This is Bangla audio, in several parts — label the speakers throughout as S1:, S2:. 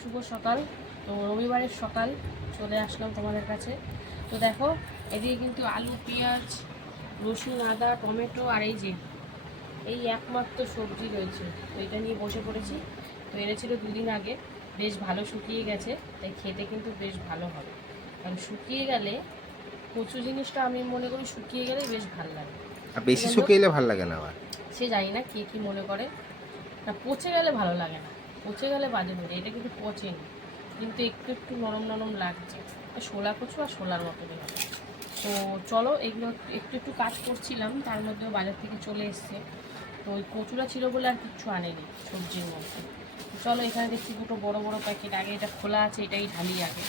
S1: শুভ সকাল। তো রবিবারের সকাল চলে আসলাম তোমাদের কাছে। তো দেখো এদিকে কিন্তু আলু পেঁয়াজ রসুন আদা টমেটো আর এই যে এই একমাত্র সবজি রয়েছে। তো এটা নিয়ে বসে পড়েছি। তো এনেছিল দুদিন আগে। বেশ ভালো শুকিয়ে গেছে তাই খেতে কিন্তু বেশ ভালো হবে। কারণ শুকিয়ে গেলে কচু জিনিসটা আমি মনে করি শুকিয়ে গেলে বেশ ভালো লাগে।
S2: আর বেশি শুকিয়ে এলে ভালো লাগে না আবার?
S1: সে জানি না কে কী মনে করে। না পচে গেলে ভালো লাগে না। পচে গেলে বাজে হয়ে যায় এটা কিন্তু পচেনি। কিন্তু একটু একটু নরম নরম লাগছে। শোলা কচু আর শোলার মতনই হবে তো চলো এগুলো একটু একটু কাজ করছিলাম তার মধ্যেও বাজার থেকে চলে এসছে। তো ওই কচুরা ছিল বলে আর কিচ্ছু আনেনি সবজির মধ্যে। চলো এখানে দেখছি দুটো বড় বড় প্যাকেট। আগে এটা খোলা আছে এটাই ঢালি আগে।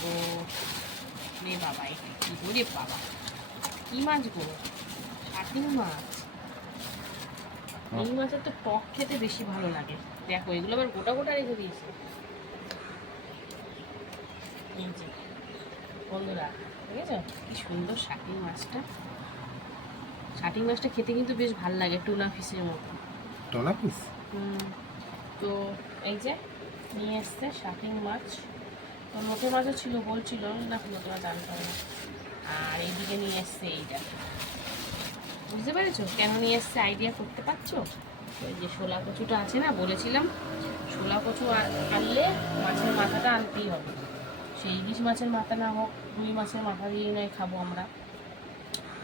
S1: তো রে বাবা এটা কি করে বাবা? কী মাছ গো? কাটিং মাছ। এই মাছের তো টক খেতে বেশি ভালো লাগে। দেখো এগুলো আবার গোটা গোটা রেখে দিয়েছি। বন্ধুরা ঠিক আছে কি সুন্দর শাটিং মাছটা। শাটিং মাছটা খেতে কিন্তু বেশ ভালো লাগে টুনা ফিশের মতো।
S2: পিস
S1: হুম, তো এই যে নিয়ে এসছে শাটিং মাছ। তো লোটে মাছও ছিল বলছিল না লোটে মাছ আনতে হবে না। আর এইদিকে নিয়ে এসছে এইটা। বুঝতে পেরেছ? কেন নিয়ে এসছে আইডিয়া করতে পারছ? ওই যে শোলা কচুটা আছে না, বলেছিলাম শোলা কচু আনলে মাছের মাথাটা আনতেই হবে। সেই ইলিশ মাছের মাথা না হোক, রুই মাছের মাথা দিয়েই নয় খাব আমরা।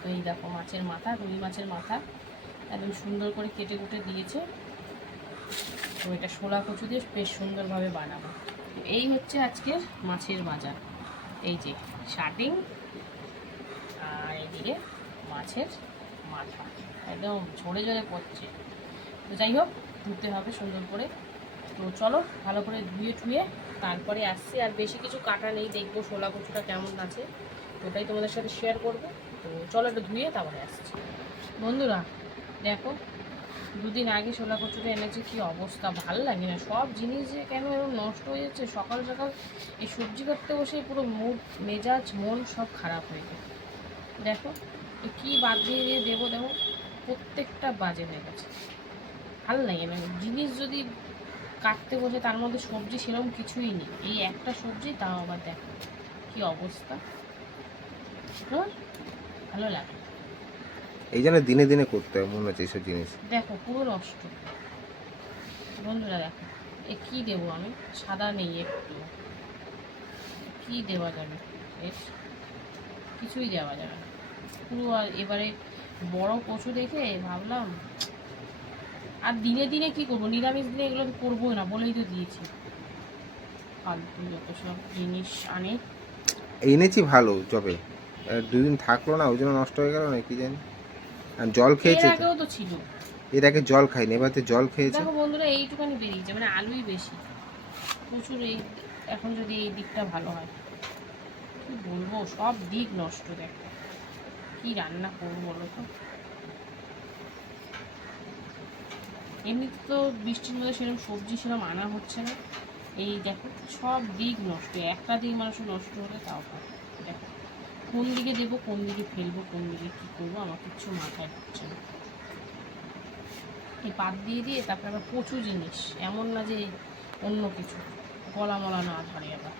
S1: তো এই দেখো মাছের মাথা, রুই মাছের মাথা, একদম সুন্দর করে কেটে কুটে দিয়েছে। তো এটা শোলা কচু দিয়ে বেশ সুন্দরভাবে বানাবো। এই হচ্ছে আজকের মাছের বাজার। এই যে শার্টিং আর এদিকে মাছের মাথা। একদম ঝরে ঝরে পড়ছে তো যাই হোক, ধুতে হবে সুন্দর করে। তো চলো, ভালো করে ধুয়ে টুয়ে তারপরে আসছি। আর বেশি কিছু কাটা নেই, দেখব শোলা কচুটা কেমন আছে। ওটাই তোমাদের সাথে শেয়ার করব। তো চলো একটু ধুয়ে তারপরে আসছি। বন্ধুরা, দেখো, দুদিন আগে শোলা কচুটা এনেছে, কি অবস্থা, ভালো লাগে না। সব জিনিস যে কেন এরকম নষ্ট হয়ে যাচ্ছে, সকাল সকাল এই সবজি কাটতে বসে পুরো মুড, মেজাজ, মন সব খারাপ হয়ে যায়। দেখো কি বাদ দিয়ে দিয়ে দেবো, দেখো, প্রত্যেকটা বাজে হয়ে গেছে। ভালো লাগে না। জিনিস যদি কাটতে বসে তার মধ্যে সবজি সেরকম কিছুই নেই। এই একটা সবজি তাও আবার দেখো কি অবস্থা। তোমার ভালো লাগে।
S2: এই জন্য দিনে দিনে করতে হবে মনে হচ্ছে এইসব জিনিস।
S1: দেখো পুরো নষ্ট। বন্ধুরা দেখো এ কি দেবো আমি? সাদা নেই একটু কি দেওয়া যাবে? এর কিছুই দেওয়া যাবে না। পুরো আর এবারে বড় কচু দেখে ভাবলাম আর দিনে দিনে কি করব? নিরামিষ দিনে এগুলো তো করবোই না বলেই তো দিয়েছি। ফালতু যত সব জিনিস আনে।
S2: এনেছি ভালো আর দুদিন থাকল না ওই জন্য নষ্ট হয়ে গেল না কি জানি। আর জল খেয়েছে তো।
S1: আগেও তো ছিল।
S2: এর আগে জল খাইনি এবার তো জল খেয়েছে।
S1: দেখো বন্ধুরা এইটুখানি বেরিয়েছে মানে আলুই বেশি। প্রচুর এই এখন যদি এই দিকটা ভালো হয়। কি বলব সব দিক নষ্ট দেখো। কি রান্না করব বলো তো? এমনিতে তো বৃষ্টির মধ্যে সেরকম সবজি সেরকম আনা হচ্ছে না। এই দেখো, সব দিক নষ্ট। একটা দিক মানুষ নষ্ট হলে তাও হয়। দেখো, কোন দিকে দেবো, কোন দিকে ফেলব, কোন দিকে কী করব, আমার কিচ্ছু মাথায় ঢুকছে না। এই পাত দিয়ে দিয়ে তারপরে আবার প্রচুর জিনিস, এমন না যে অন্য কিছু, গলা মলা না ধরে আবার।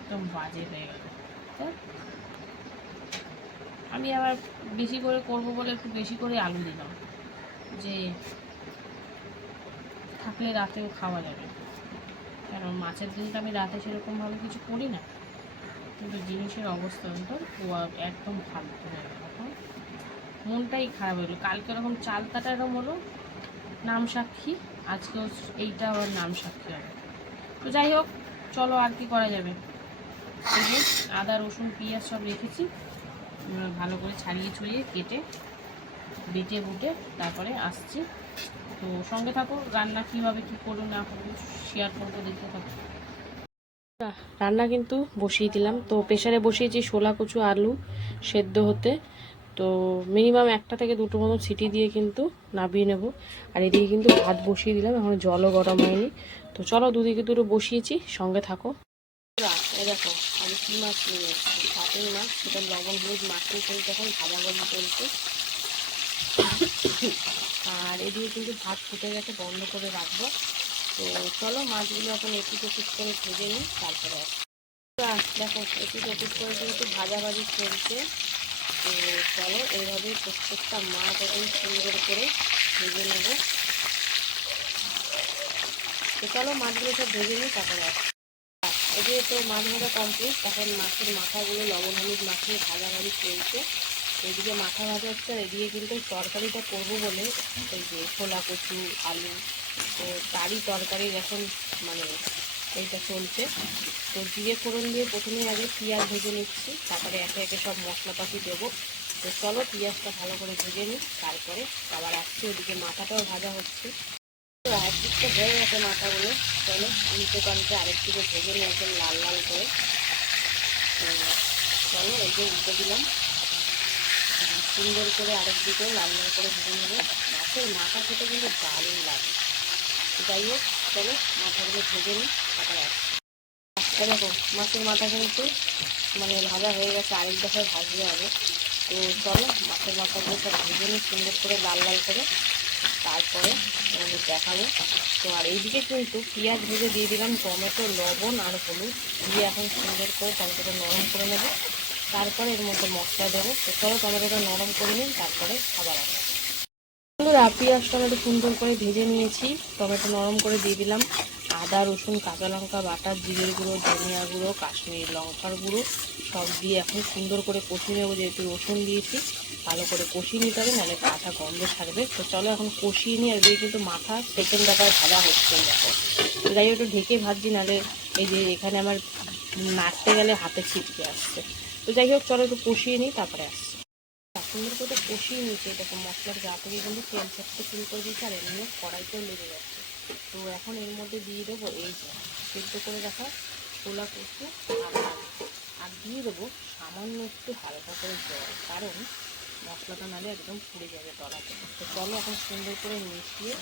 S1: একদম বাজে হয়ে গেল। আমি আবার বেশি করে করব বলে একটু বেশি করে আলু দিলাম। যে থাকলে রাতেও খাওয়া যাবে। কারণ মাছের দিনটা আমি রাতে সেরকমভাবে কিছু করি না। কিন্তু জিনিসের অবস্থা তো একদম গেল এখন মনটাই খারাপ হলো কালকে এরকম চালতাটা এরকম হলো, নাম সাক্ষী আজকেও এইটা আবার নাম সাক্ষী হবে। তো যাই হোক, চলো আর কি করা যাবে। আদা, রসুন, পেঁয়াজ সব রেখেছি। ভালো করে ছাড়িয়ে ছড়িয়ে কেটে, বেটে বুটে তারপরে আসছি। তো সঙ্গে থাকো, রান্না কীভাবে, কী করব না করব শেয়ার করব, দেখতে থাকো। রান্না কিন্তু বসিয়ে দিলাম। তো প্রেশারে বসিয়েছি শোলা কচু, আলু সেদ্ধ হতে। তো মিনিমাম একটা থেকে দুটো মতো সিটি দিয়ে কিন্তু নাবিয়ে নেব। আর এদিকে কিন্তু ভাত বসিয়ে দিলাম, এখন জলও গরম হয়নি। তো চলো দুদিকে দুটো বসিয়েছি, সঙ্গে থাকো। দেখো, আমি কী মাছ নিয়ে এসেছি কাটিং মাছ, সেটা লবণ, হলুদ, মাখিয়ে ফেলতে এখন ভাজা ভাজা চলছে আর এদিকে কিন্তু ভাত ফুটে গেছে, বন্ধ করে রাখব তো চলো, মাছগুলো এখন একটু এপিট করে ভেজে নিই, তারপরে। দেখো এপিট এপিট করে কিন্তু ভাজাভাজি চলছে, তো চলো, এইভাবে প্রত্যেকটা মাছ এখন সুন্দর করে ভেজে নেব তো চলো, মাছগুলো সব ভেজে নিই, তারপরে আসি। এদিকে তো মাছ ভাজা কমপ্লিট এখন মাছের মাথাগুলো লবণ, হলুদ মাখিয়ে ভাজা ভাজি চলছে। এদিকে মাথা ভাজা হচ্ছে আর এদিকে কিন্তু তরকারিটা করব বলে এই যে ছোলা কচু, আলু, তো তারই তরকারির এখন মানে এইটা চলছে। তো জিরে ফোড়ন দিয়ে প্রথমে আগে পেঁয়াজ ভেজে নিচ্ছি, তারপরে একে একে সব মশলাপাতি দেবো। তো চলো পেঁয়াজটা ভালো করে ভেজে নিই, তারপরে আবার আসছে ওদিকে মাথাটাও ভাজা হচ্ছে। তো একদিকটা হয়ে গেছে মাথাগুলো। চলো উল্টো পাল্টে আরেকদিকে ভেজে নিয়ে একদম লাল লাল করে। চলো, এই যে উল্টে দিলাম। সুন্দর করে আরেকদিকে লাল লাল করে ভেজে নেব। মাছের মাথা খেতে কিন্তু দারুণ লাগে। যাই হোক, চলো, মাথাগুলো ভেজে নিই, তারপরে আসছি। দেখো, মাছের মাথা কিন্তু মানে ভাজা হয়ে গেছে, আরেক দফায় ভাজতে হবে। তো চলো, মাছের মাথাগুলো সব ভেজে নিই, সুন্দর করে লাল লাল করে। তারপরে তোমাদের দেখাবো। তো আর এইদিকে কিন্তু পেঁয়াজ ভেজে দিয়ে দিলাম, টমেটো, লবণ আর হলুদ দিয়ে এখন সুন্দর করে টমেটোটা নরম করে নেব। তারপরে এর মধ্যে মশলা দেবো। এছাড়াও টমেটোটা নরম করে নিন তারপরে খাবার আসবে বন্ধুরা, পেঁয়াজ টমেটো সুন্দর করে ভেজে নিয়েছি। টমেটো নরম করে দিয়ে দিলাম। আদা, রসুন, কাঁচা লঙ্কা বাটা, জিরের গুঁড়ো, ধনিয়া গুঁড়ো, কাশ্মীরি লঙ্কার গুঁড়ো সব দিয়ে এখন সুন্দর করে কষিয়ে নেব, যেহেতু রসুন দিয়েছি। ভালো করে কষিয়ে নিতে হবে, নাহলে কাঁচা গন্ধ ছাড়বে। তো চলো এখন কষিয়ে আর দিয়ে কিন্তু মাথা সেকেন্ড দেখার ভাজা হচ্ছে, দেখো। যাই একটু ঢেকে ভাজছি, নাহলে এই যে এখানে আমার নাড়তে গেলে হাতে ছিটকে আসছে। তো যাই হোক, চলো একটু কষিয়ে নিই, তারপরে আসছি। সুন্দর করে কষিয়ে নিয়েছি, দেখো মশলার গা থেকে কিন্তু তেল ছাড়তে শুরু করে দিয়েছে, আর এমনি কড়াইতেও লেগে যাচ্ছে। তো এখন এর মধ্যে দিয়ে দেবো এই সেদ্ধ করে রাখা ছোলা কচু আর আর দিয়ে দেবো সামান্য একটু হালকা করে জল, কারণ মশলাটা নালে একদম পুড়ে যাবে তলাতে। তো চলো এখন সুন্দর করে মিশিয়ে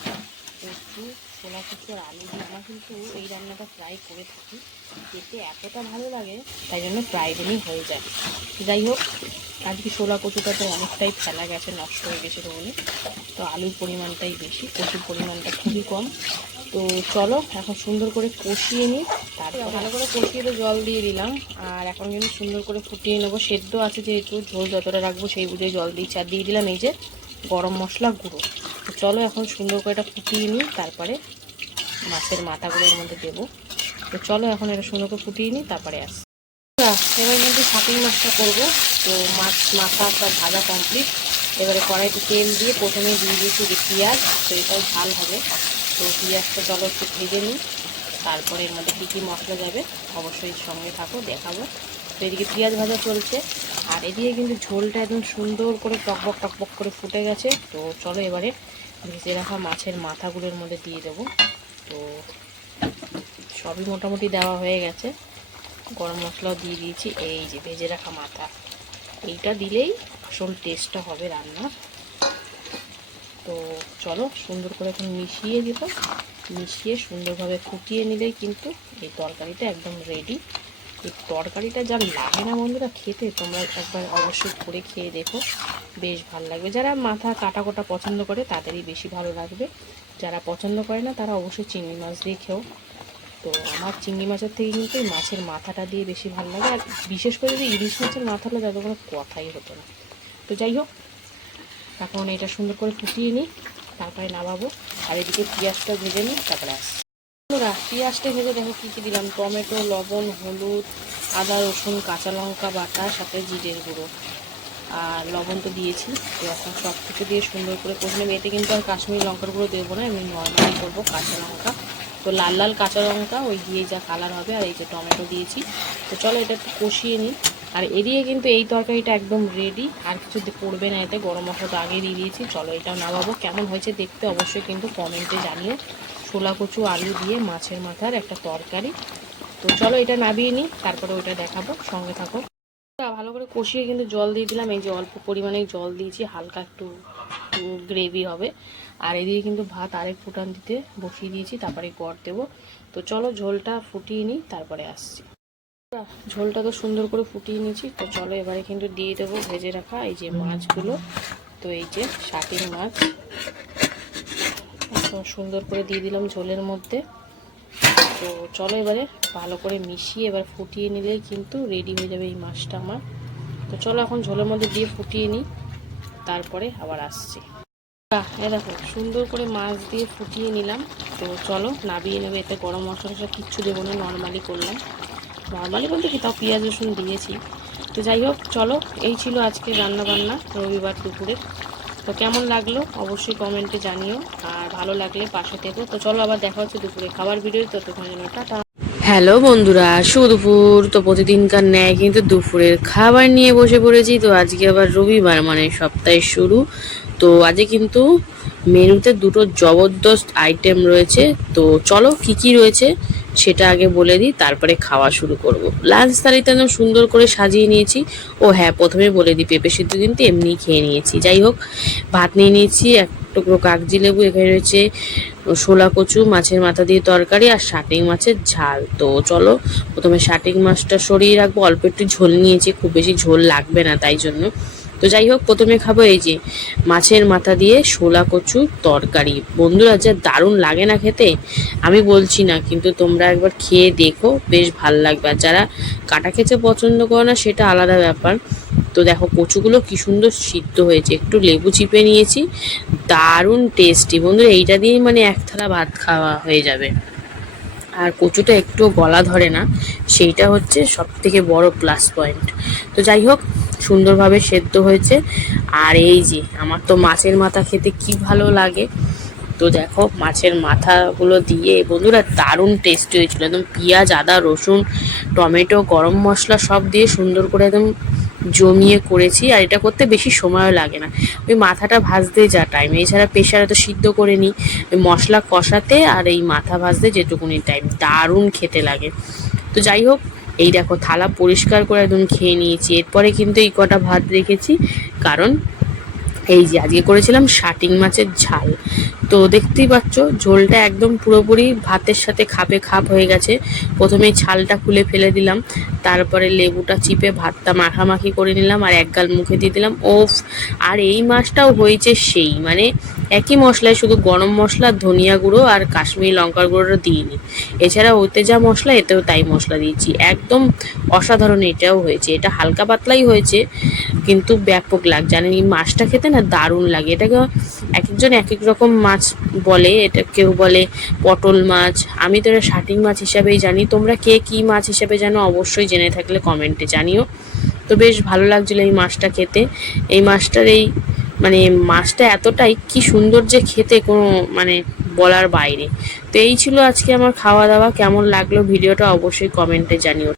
S1: কচু ছোলা কচু আর আলু দিয়ে। আমরা কিন্তু এই রান্নাটা প্রায় করে থাকি। খেতে এতটা ভালো লাগে, তাই জন্য প্রায় দিনই হয়ে যায়। যাই হোক, আজকে ছোলা কচুটা তো অনেকটাই ফেলা গেছে, নষ্ট হয়ে গেছিল বলে। তো আলুর পরিমাণটাই বেশি, কচুর পরিমাণটা খুবই কম। তো চলো, এখন সুন্দর করে কষিয়ে নিই। তারপর ভালো করে কষিয়ে তো জল দিয়ে দিলাম। আর এখন কিন্তু সুন্দর করে ফুটিয়ে নেব। সেদ্ধ আছে যেহেতু, ঝোল যতটা রাখব সেই বুঝে জল দিয়েছি আর দিয়ে দিলাম এই যে গরম মশলা গুঁড়ো। চলো এখন সুন্দর করে এটা ফুটিয়ে নিই, তারপরে মাছের মাথাগুলো এর মধ্যে দেবো। তো চলো এখন এটা সুন্দর করে ফুটিয়ে নিই, তারপরে আসি এবার কিন্তু শাকিং মাছটা করব। তো মাছ, মাথা সব ভাজা কমপ্লিট এবারে কড়াইতে তেল দিয়ে প্রথমে দিয়ে দিয়েছি যে পেঁয়াজ, তো এটাও ঝাল হবে। তো পেঁয়াজটা চলো একটু ভেজে নিই। তারপরে এর মধ্যে কী কী মশলা যাবে অবশ্যই সঙ্গে থাকো, দেখাবো। তো এদিকে পেঁয়াজ ভাজা চলছে। আর এদিকে কিন্তু ঝোলটা একদম সুন্দর করে টকবক টকবক করে ফুটে গেছে। তো চলো এবারে ভেজে রাখা মাছের মাথাগুলোর মধ্যে দিয়ে দেবো। তো সবই মোটামুটি দেওয়া হয়ে গেছে। গরম মশলাও দিয়ে দিয়েছি। এই যে ভেজে রাখা মাথা। এইটা দিলেই আসল টেস্টটা হবে রান্না তো চলো সুন্দর করে এখন মিশিয়ে দেবো মিশিয়ে সুন্দরভাবে ফুটিয়ে নিলেই কিন্তু এই তরকারিটা একদম রেডি এই তরকারিটা যা লাগে না বন্ধুরা, খেতে তোমরা একবার অবশ্যই করে খেয়ে দেখো। বেশ ভালো লাগবে। যারা মাথা কাটা কোটা পছন্দ করে, তাদেরই বেশি ভালো লাগবে। যারা পছন্দ করে না, তারা অবশ্যই চিংড়ি মাছ দিয়ে খেও। তো আমার চিংড়ি মাছের থেকে কিন্তু মাছের মাথাটা দিয়ে বেশি ভালো লাগে। আর বিশেষ করে যদি ইলিশ মাছের মাথা হলে যাতে কোনো কথাই হতো না। তো যাই হোক, এখন এটা সুন্দর করে ফুটিয়ে নিই, তারপরে নামাবো। আর এদিকে পেঁয়াজটা ভেজে নিই, তারপরে আসি বন্ধুরা, পেঁয়াজটা ভেজে দেখো কী কী দিলাম। টমেটো, লবণ, হলুদ, আদা, রসুন, কাঁচা লঙ্কা বাটা, সাথে জিরের গুঁড়ো। আর লবণ তো দিয়েছি এখন সব কিছু দিয়ে সুন্দর করে প্রথমে এতে কিন্তু আর কাশ্মীরি লঙ্কার গুঁড়ো দেবো না, আমি নর্মালি করব কাঁচা লঙ্কা। তো লাল লাল কাঁচা লঙ্কা, ওই দিয়ে যা কালার হবে, আর এই যে টমেটো দিয়েছি। তো চলো এটা একটু কষিয়ে নিই। আর এদিকে কিন্তু এই তরকারিটা একদম রেডি আর কিছু পড়বে না এতে, গরম মশলা তো আগে দিয়ে দিয়েছি। চলো এটা নামাবো। কেমন হয়েছে দেখতে অবশ্যই কিন্তু কমেন্টে জানিও। ছোলা কচু, আলু দিয়ে মাছের মাথার একটা তরকারি। তো চলো এটা নামিয়ে নিই, তারপরে ওইটা দেখাবো, সঙ্গে থাকো। ভালো করে কষিয়ে কিন্তু জল দিয়ে দিলাম, এই যে অল্প পরিমাণে জল দিয়েছি, হালকা একটু গ্রেভি হবে। আর এদিকে কিন্তু ভাত আরেক ফুটান দিতে বসিয়ে দিয়েছি, তারপরে গড় দেবো। তো চলো ঝোলটা ফুটিয়ে নিই, তারপরে আসছি। ঝোলটা তো সুন্দর করে ফুটিয়ে নিয়েছি, তো চলো এবারে কিন্তু দিয়ে দেবো, ভেজে রাখা এই যে মাছগুলো। তো এই যে শাকির মাছ। সুন্দর করে দিয়ে দিলাম ঝোলের মধ্যে। তো চলো এবারে ভালো করে মিশিয়ে এবার ফুটিয়ে নিলেই কিন্তু রেডি হয়ে যাবে এই মাছটা আমার। তো চলো এখন ঝোলের মধ্যে দিয়ে ফুটিয়ে নিই, তারপরে আবার আসছি। দেখো, সুন্দর করে মাছ দিয়ে ফুটিয়ে নিলাম। তো চলো নাবিয়ে নেবে এতে গরম মশলা কিচ্ছু দেবো না নর্মালি করলাম। নর্মালি বলতে কি, তাও পেঁয়াজ রসুন দিয়েছি। তো যাই হোক, চলো, এই ছিল আজকে রান্না বান্না রবিবার দুপুরে। তো কেমন লাগল? অবশ্যই কমেন্টে জানিও। আর ভালো লাগলে পাশে থেকো। তো চলো আবার দেখা হচ্ছে দুপুরে খাবার ভিডিও ততক্ষণ জন্য টাটা। হ্যালো বন্ধুরা শুভ দুপুর তো প্রতিদিনকার ন্যায় কিন্তু দুপুরের খাবার নিয়ে বসে পড়েছি। তো আজকে আবার রবিবার মানে সপ্তাহের শুরু। তো আজকে কিন্তু মেনুতে দুটো জবরদস্ত আইটেম রয়েছে। তো চলো কি কি রয়েছে? সেটা আগে বলে দিই, তারপরে খাওয়া শুরু করব। লাঞ্চ থালিতে একদম সুন্দর করে সাজিয়ে নিয়েছি। ও হ্যাঁ প্রথমে বলে দিই, পেঁপে সিদ্ধ কিন্তু এমনি খেয়ে নিয়েছি। যাই হোক, ভাত নিয়ে নিয়েছি, এক টুকরো কাগজি লেবু, এখানে রয়েছে শোলা কচু, মাছের মাথা দিয়ে তরকারি আর শাটিং মাছের ঝাল। তো চলো, প্রথমে শাটিং মাছটা সরিয়ে রাখব। অল্প একটু ঝোল নিয়েছি, খুব বেশি ঝোল লাগবে না তাই জন্য। তো যাই হোক, প্রথমে খাব এই যে মাছের মাথা দিয়ে শোলা কচু তরকারি। বন্ধুরা, যা দারুণ লাগে না খেতে, আমি বলছি না, কিন্তু তোমরা একবার খেয়ে দেখো, বেশ ভালো লাগবে। আর যারা কাটা খেতে পছন্দ করো না, সেটা আলাদা ব্যাপার। তো দেখো, কচুগুলো কি সুন্দর সিদ্ধ হয়েছে। একটু লেবু চিপে নিয়েছি, দারুণ টেস্টি বন্ধুরা, এইটা দিয়েই মানে এক থালা ভাত খাওয়া হয়ে যাবে। আর কচুটা একটু গলা ধরে না, সেইটা হচ্ছে সব থেকে বড় প্লাস পয়েন্ট তো যাই হোক, সুন্দরভাবে সেদ্ধ হয়েছে। আর এই যে, আমার তো মাছের মাথা খেতে কি ভালো লাগে। তো দেখো, মাছের মাথাগুলো দিয়ে, বন্ধুরা দারুণ টেস্ট হয়েছিল। একদম পেঁয়াজ, আদা, রসুন, টমেটো, গরম মশলা সব দিয়ে সুন্দর করে একদম জমিয়ে করেছি আর এটা করতে বেশি সময়ও লাগে না। ওই মাথাটা ভাজতে যা টাইম এছাড়া প্রেশারে তো সিদ্ধ করে নিই ওই মশলা কষাতে আর এই মাথা ভাজতে যেটুকুনি টাইম দারুণ খেতে লাগে। তো যাই হোক, এই দেখো থালা পরিষ্কার করে একদম খেয়ে নিয়েছি। এরপরে কিন্তু এই কটা ভাত রেখেছি। কারণ এই যে আজকে করেছিলাম শাটিং মাছের ঝাল। তো দেখতেই পাচ্ছ, ঝোলটা একদম পুরোপুরি ভাতের সাথে খাপে খাপ হয়ে গেছে। প্রথমে ছালটা খুলে ফেলে দিলাম, তারপরে লেবুটা চিপে ভাতটা মাখামাখি করে নিলাম আর এক গাল মুখে দিয়ে দিলাম। ওফ, আর এই মাছটাও হয়েছে সেই মানে একই মশলায় শুধু গরম মশলা, ধনিয়া গুঁড়ো আর কাশ্মীরি লঙ্কার গুঁড়োটা দিইনি। এছাড়া ওতে যা মশলা, এতেও তাই মশলা দিয়েছি। একদম অসাধারণ এটাও হয়েছে। এটা হালকা পাতলাই হয়েছে, কিন্তু ব্যাপক লাগ জানেন এই মাছটা খেতে না দারুণ লাগে। এটাকে এক একজন এক এক রকম মাছ বলে, এটা কেউ বলে পটল মাছ। আমি তো এটা শাটিং মাছ হিসাবেই জানি। তোমরা কে কী মাছ হিসাবে জানো অবশ্যই জেনে থাকলে কমেন্টে জানিও। তো বেশ ভালো লাগছিল এই মাছটা খেতে। এই মাছটার এই মানে মাছটা এতটাই কি সুন্দর যে খেতে কোনো মানে বলার বাইরে। তো এই ছিল আজকে আমার খাওয়া দাওয়া। কেমন লাগল ভিডিওটা অবশ্যই কমেন্টে জানিও।